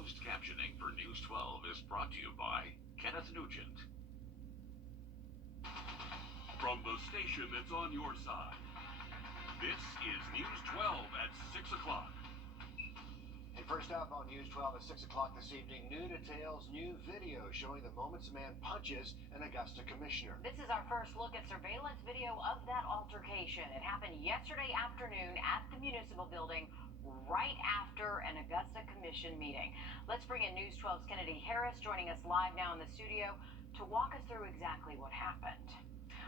Closed captioning for News 12 is brought to you by Kenneth Nugent. From the station that's on your side, this is News 12 at 6 o'clock. And first up on News 12 at 6 o'clock this evening, new details, new video showing the moments a man punches an Augusta commissioner. This is our first look at surveillance video of that altercation. It happened yesterday afternoon at the municipal building right after an Augusta Commission meeting. Let's bring in News 12's Kennedy Harris joining us live now in the studio to walk us through exactly what happened.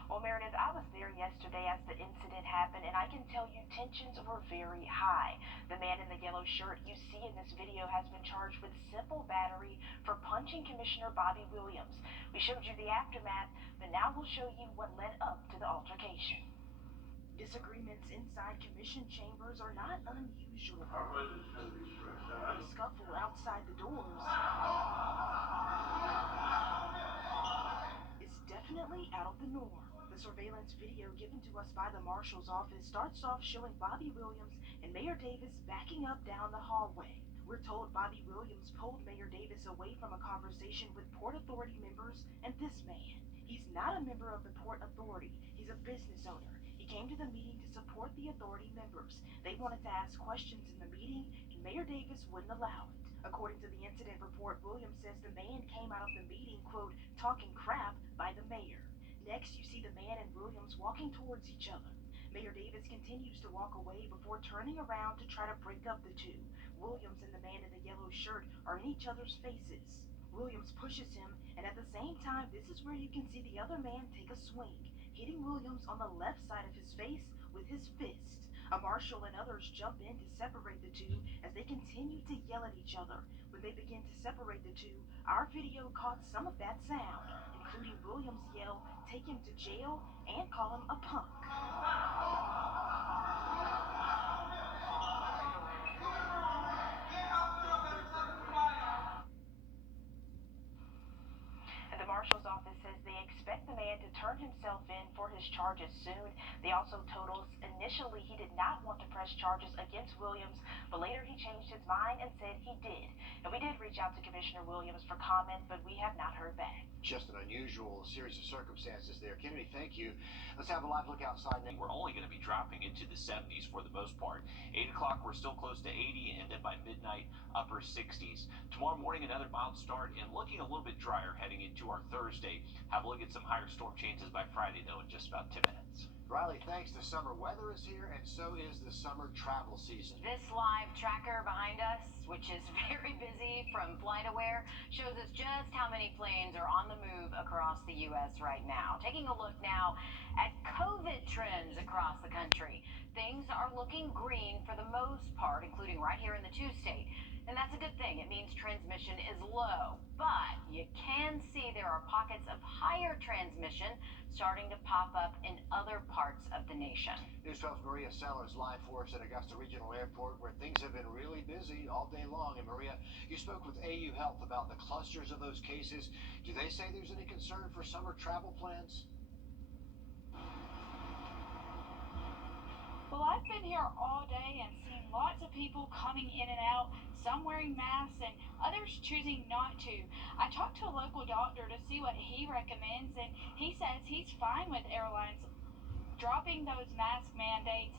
Well, Meredith, I was there yesterday as the incident happened, and I can tell you tensions were very high. The man in the yellow shirt you see in this video has been charged with simple battery for punching Commissioner Bobby Williams. We showed you the aftermath, but now we'll show you what led up to the altercation. Disagreements inside commission chambers are not unusual. The scuffle outside the doors is definitely out of the norm. The surveillance video given to us by the marshal's office starts off showing Bobby Williams and Mayor Davis backing up down the hallway. We're told Bobby Williams pulled Mayor Davis away from a conversation with Port Authority members and this man. He's not a member of the Port Authority. He's a business owner. He came to the meeting to support the authority members. They wanted to ask questions in the meeting, and Mayor Davis wouldn't allow it. According to the incident report, Williams says the man came out of the meeting, quote, talking crap by the mayor. Next, you see the man and Williams walking towards each other. Mayor Davis continues to walk away before turning around to try to break up the two. Williams and the man in the yellow shirt are in each other's faces. Williams pushes him, and at the same time, this is where you can see the other man take a swing, hitting Williams on the left side of his face with his fist. A marshal and others jump in to separate the two as they continue to yell at each other. When they begin to separate the two, our video caught some of that sound, including Williams' yell, "Take him to jail," and call him a punk. And the marshal's office says they expect the man to turn himself in for his charges soon. They also told us initially he did not want to press charges against Williams, but later he changed his mind and said he did. And we did reach out to Commissioner Williams for comment, but we have not heard back. Just an unusual series of circumstances there. Kennedy, thank you. Let's have a live look outside now. We're only going to be dropping into the 70s for the most part. 8 o'clock, we're still close to 80, and then by midnight, upper 60s. Tomorrow morning, another mild start, and looking a little bit drier heading into our Thursday. Have a look at some higher storm chances by Friday, though, in just about 10 minutes. Riley, thanks. The summer weather is here, and so is the summer travel season. This live tracker behind us, which is very busy from FlightAware, shows us just how many planes are on the move across the U.S. right now. Taking a look now at COVID trends across the country. Things are looking green for the most part, including right here in the two-state. And that's a good thing. It means transmission is low. But you can see there are pockets of higher transmission starting to pop up in other parts of the nation. News 12's Maria Sellers live for us at Augusta Regional Airport, where things have been really busy all day long. And Maria, you spoke with AU Health about the clusters of those cases. Do they say there's any concern for summer travel plans? Well, I've been here all day and seen lots of people coming in and out, some wearing masks and others choosing not to. I talked to a local doctor to see what he recommends, and he says he's fine with airlines dropping those mask mandates,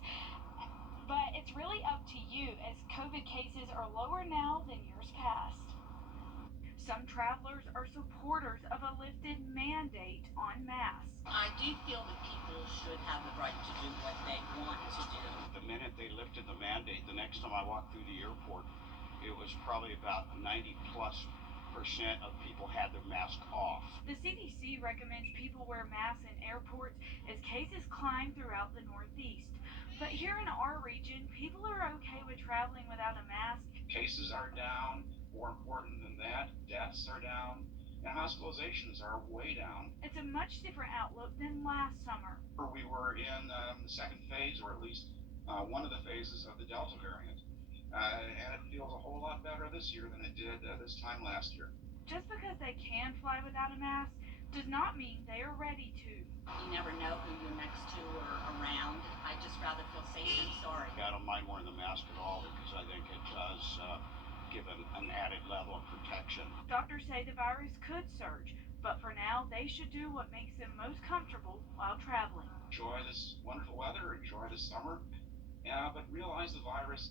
but it's really up to you as COVID cases are lower now than years past. Some travelers are supporters of a lifted mandate on masks. I do feel that people should have the right to do what they want to do. The minute they lifted the mandate, the next time I walked through the airport, it was probably about 90+% of people had their mask off. The CDC recommends people wear masks in airports as cases climb throughout the Northeast. But here in our region, people are okay with traveling without a mask. Cases are down. More important than that, deaths are down, and hospitalizations are way down. It's a much different outlook than last summer. We were in the second phase, or at least one of the phases of the Delta variant, and it feels a whole lot better this year than it did this time last year. Just because they can fly without a mask does not mean they are ready to. You never know who you're next to or around. I just rather feel safe than sorry. I don't mind wearing the mask at all because I think it does give an added added level of protection. Doctors say the virus could surge, but for now, they should do what makes them most comfortable while traveling. Enjoy this wonderful weather, enjoy the summer, but realize the virus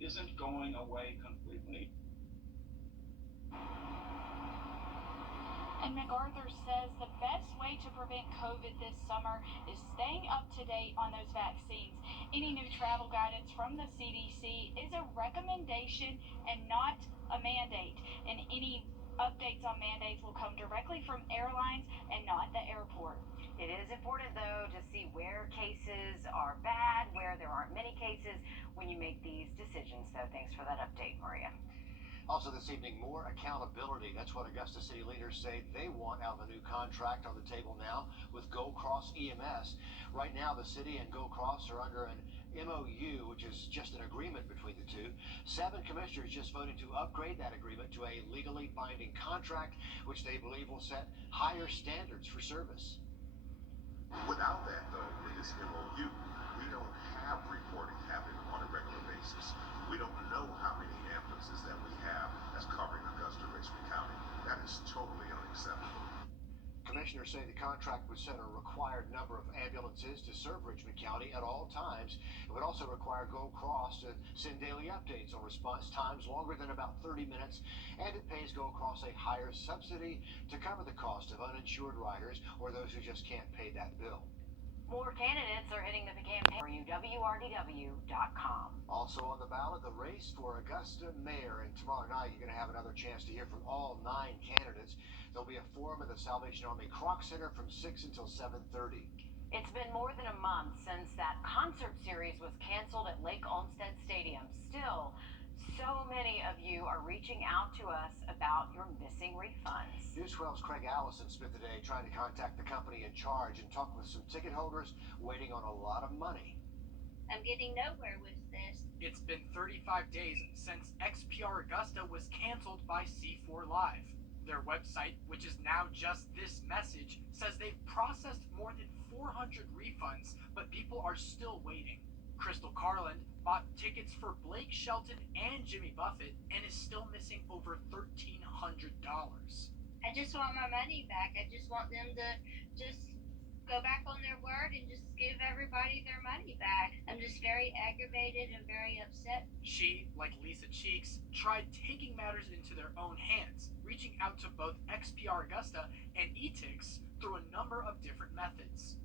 isn't going away completely. And MacArthur says the best way to prevent COVID this summer is staying up to date on those vaccines. Any new travel guidance from the CDC is a recommendation and not a mandate. And any updates on mandates will come directly from airlines and not the airport. It is important, though, to see where cases are bad, where there aren't many cases when you make these decisions. So thanks for that update, Maria. Also this evening, more accountability. That's what Augusta city leaders say they want out of the new contract on the table now with Gold Cross EMS. Right now, the city and Gold Cross are under an MOU, which is just an agreement between the two. 7 commissioners just voted to upgrade that agreement to a legally binding contract, which they believe will set higher standards for service. Without that, though, in this MOU, we don't have reporting happening on a regular basis. We don't know how many ambulances that we have that's covering Augusta, Richmond County. That is totally unacceptable. Commissioners say the contract would set a required number of ambulances to serve Richmond County at all times. It would also require Gold Cross to send daily updates on response times longer than about 30 minutes, and it pays Gold Cross a higher subsidy to cover the cost of uninsured riders or those who just can't pay that bill. More candidates are hitting the campaign for you, Wrdw.com. Also on the ballot, the race for Augusta mayor, and tomorrow night you're going to have another chance to hear from all 9 candidates. There'll be a forum at the Salvation Army Kroc Center from 6 until 7:30. It's been more than a month since that concert series was canceled at Lake Olmsted Stadium. Still, so many of you are reaching out to us about your missing refunds. News 12's Craig Allison spent the day trying to contact the company in charge and talk with some ticket holders waiting on a lot of money. I'm getting nowhere with this. It's been 35 days since XPR Augusta was canceled by C4 Live. Their website, which is now just this message, says they've processed more than 400 refunds, but people are still waiting. Crystal Carland bought tickets for Blake Shelton and Jimmy Buffett and is still missing over $1,300. I just want my money back. I just want them to just go back on their word and just give everybody their money back. I'm just very aggravated and very upset. She, like Lisa Cheeks, tried taking matters into their own hands, reaching out to both XPR Augusta and ETIX through a number of different methods.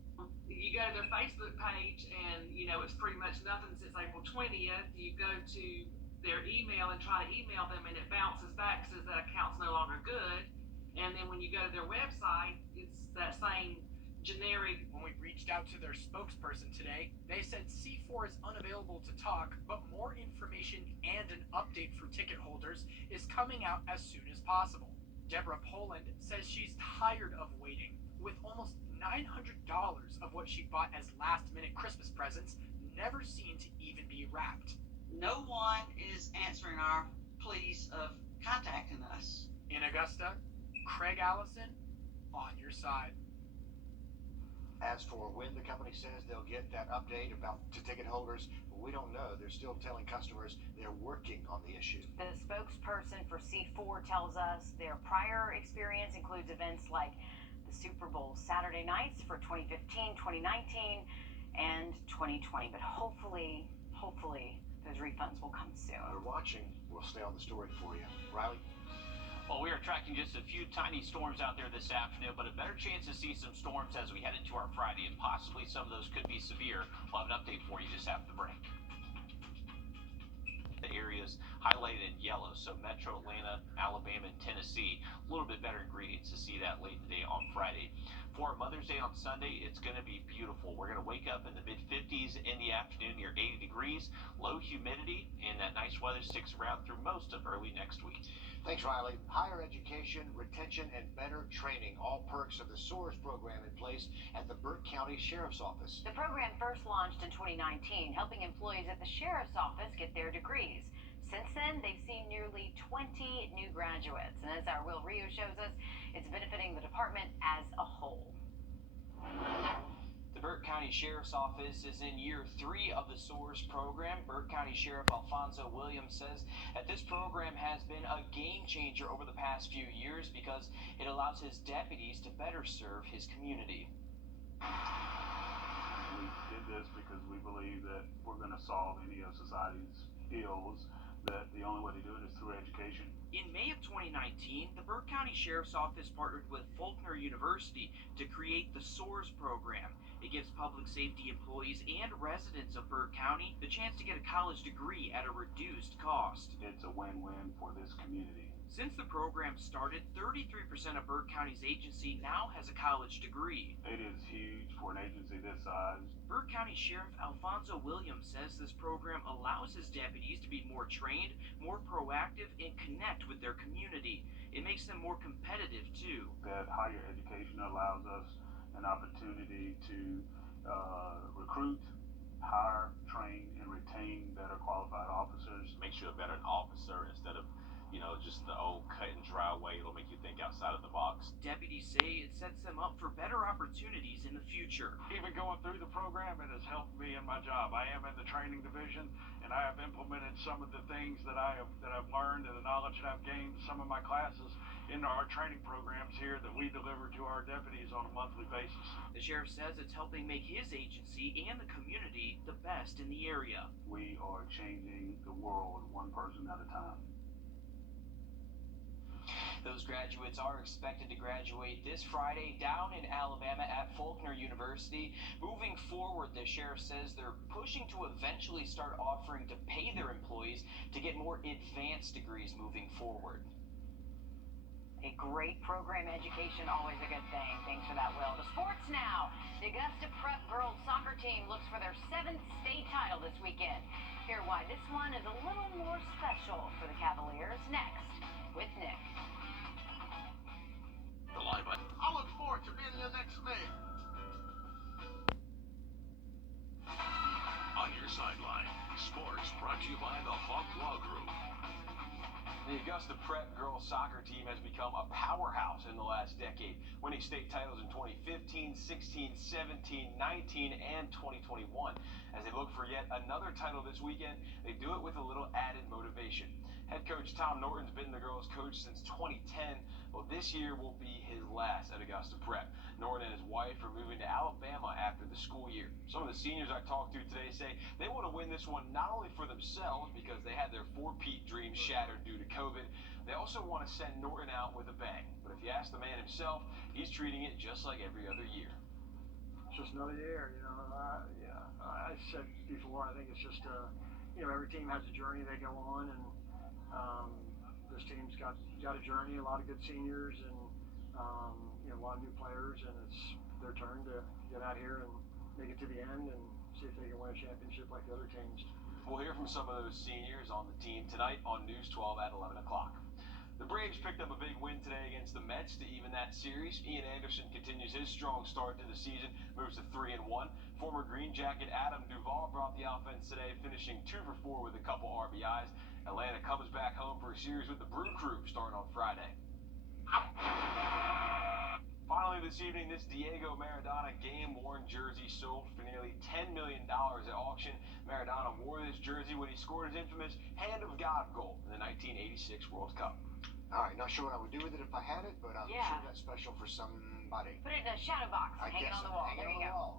You go to their Facebook page and, it's pretty much nothing since April 20th. You go to their email and try to email them and it bounces back, says that account's no longer good. And then when you go to their website, it's that same generic. When we reached out to their spokesperson today, they said C4 is unavailable to talk, but more information and an update for ticket holders is coming out as soon as possible. Deborah Poland says she's tired of waiting, with almost $900 of what she bought as last-minute Christmas presents never seen to even be wrapped. No one is answering our pleas of contacting us. In Augusta, Craig Allison, on your side. As for when the company says they'll get that update to ticket holders, we don't know. They're still telling customers they're working on the issue. The spokesperson for C4 tells us their prior experience includes events like the Super Bowl Saturday nights for 2015, 2019, and 2020. But hopefully, those refunds will come soon. We're watching. We'll stay on the story for you. Riley? Well, we are tracking just a few tiny storms out there this afternoon, but a better chance to see some storms as we head into our Friday, and possibly some of those could be severe. We'll have an update for you just after the break. The areas highlighted in yellow, so Metro Atlanta, Alabama, and Tennessee, a little bit better ingredients to see that late in the day on Friday. For Mother's Day on Sunday, it's going to be beautiful. We're going to wake up in the mid-50s in the afternoon, near 80 degrees, low humidity, and that nice weather sticks around through most of early next week. Thanks, Riley. Higher education, retention, and better training, all perks of the SOARS program in place at the Burke County Sheriff's Office. The program first launched in 2019, helping employees at the Sheriff's Office get their degrees. Since then, they've seen nearly 20 new graduates, and as our Will Rio shows us, it's benefiting the department as a whole. The The Burke County Sheriff's Office is in year 3 of the SOARS program. Burke County Sheriff Alfonso Williams says that this program has been a game changer over the past few years because it allows his deputies to better serve his community. We did this because we believe that if we're going to solve any of society's ills, that the only way to do it is through education. In May of 2019, the Burke County Sheriff's Office partnered with Faulkner University to create the SOARS program. It gives public safety employees and residents of Burke County the chance to get a college degree at a reduced cost. It's a win-win for this community. Since the program started, 33% of Burke County's agency now has a college degree. It is huge for an agency this size. Burke County Sheriff Alfonso Williams says this program allows his deputies to be more trained, more proactive, and connect with their community. It makes them more competitive, too. That higher education allows us an opportunity to recruit, hire, train, and retain better qualified officers. Makes you a better officer instead of, just the old cut and dry way. It'll make you think outside of the box. Deputies say it sets them up for better opportunities in the future. Even going through the program, it has helped me in my job. I am in the training division, and I have implemented some of the things that I've learned and the knowledge that I've gained in some of my classes into our training programs here that we deliver to our deputies on a monthly basis. The sheriff says it's helping make his agency and the community the best in the area. We are changing the world one person at a time. Those graduates are expected to graduate this Friday down in Alabama at Faulkner University. Moving forward, the sheriff says they're pushing to eventually start offering to pay their employees to get more advanced degrees moving forward. A great program, education, always a good thing. Thanks for that, Will. The sports now. The Augusta Prep girls soccer team looks for their 7th state title this weekend. Hear why this one is a little more special for the Cavaliers next with Nick. I look forward to being the next mayor. On your sideline, sports brought to you by the Hawk Law Group. The Augusta Prep girls soccer team has become a powerhouse in the last decade, winning state titles in 2015, 16, 17, 19, and 2021. As they look for yet another title this weekend, they do it with a little added motivation. Head coach Tom Norton's been the girls' coach since 2010. Well, this year will be his last at Augusta Prep. Norton and his wife are moving to Alabama after the school year. Some of the seniors I talked to today say they want to win this one not only for themselves because they had their four-peat dreams shattered due to COVID, they also want to send Norton out with a bang. But if you ask the man himself, he's treating it just like every other year. It's just another year, I said before, I think it's just, every team has a journey they go on, and this team's got a journey, a lot of good seniors, and a lot of new players, and it's their turn to get out here and make it to the end and see if they can win a championship like the other teams. We'll hear from some of those seniors on the team tonight on News 12 at 11 o'clock. The Braves picked up a big win today against the Mets to even that series. Ian Anderson continues his strong start to the season, moves to 3-1. Former Green Jacket Adam Duvall brought the offense today, finishing 2 for 4 with a couple RBIs. Atlanta comes back home for a series with the Brew Crew starting on Friday. Finally this evening, this Diego Maradona game-worn jersey sold for nearly $10 million at auction. Maradona wore this jersey when he scored his infamous Hand of God goal in the 1986 World Cup. All right, not sure what I would do with it if I had it, but I'm sure that's special for somebody. Put it in a shadow box, hang it on the wall. There you go.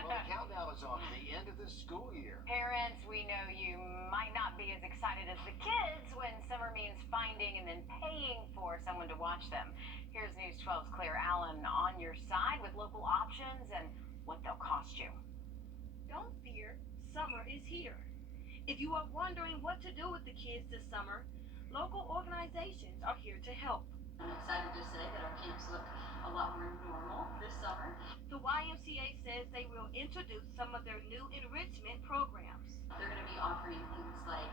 Well, the countdown is on the end of the school year. Parents, we know you might not be as excited as the kids when summer means finding and then paying for someone to watch them. Here's News 12's Claire Allen on your side with local options and what they'll cost you. Don't fear, summer is here. If you are wondering what to do with the kids this summer, local organizations are here to help. I'm excited to say that our camps look a lot more normal this summer. The YMCA says they will introduce some of their new enrichment programs. They're going to be offering things like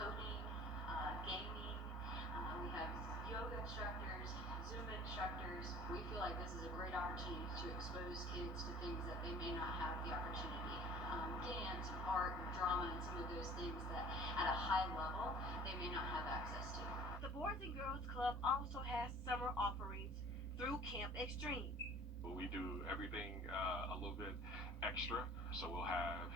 coding, gaming. We have yoga instructors, Zumba instructors. We feel like this is a great opportunity to expose kids to things that they may not have the opportunity. Dance, art, drama, and some of those things that at a high level they may not have access to. The Boys and Girls Club also has summer offerings through Camp Extreme. We do everything a little bit extra. So we'll have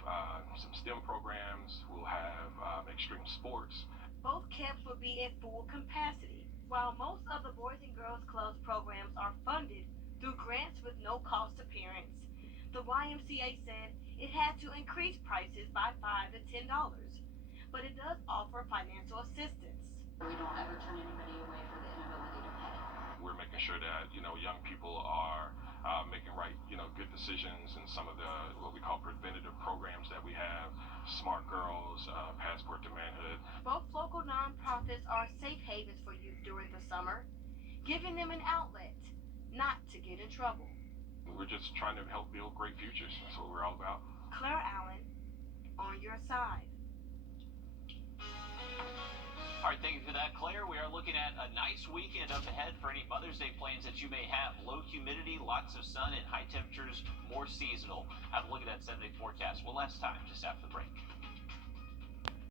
some STEM programs. We'll have extreme sports. Both camps will be at full capacity. While most of the Boys and Girls Clubs programs are funded through grants with no cost to parents, the YMCA said it had to increase prices by $5 to $10, but it does offer financial assistance. We don't ever turn anybody away for the inability to pay. We're making sure that, young people are making good decisions in some of the, what we call preventative programs that we have, Smart Girls, Passport to Manhood. Both local nonprofits are safe havens for youth during the summer, giving them an outlet not to get in trouble. We're just trying to help build great futures. That's what we're all about. Claire Allen, on your side. All right, thank you for that, Claire. We are looking at a nice weekend up ahead for any Mother's Day plans that you may have. Low humidity, lots of sun, and high temperatures, more seasonal. Have a look at that 7-day forecast one last time, just after the break.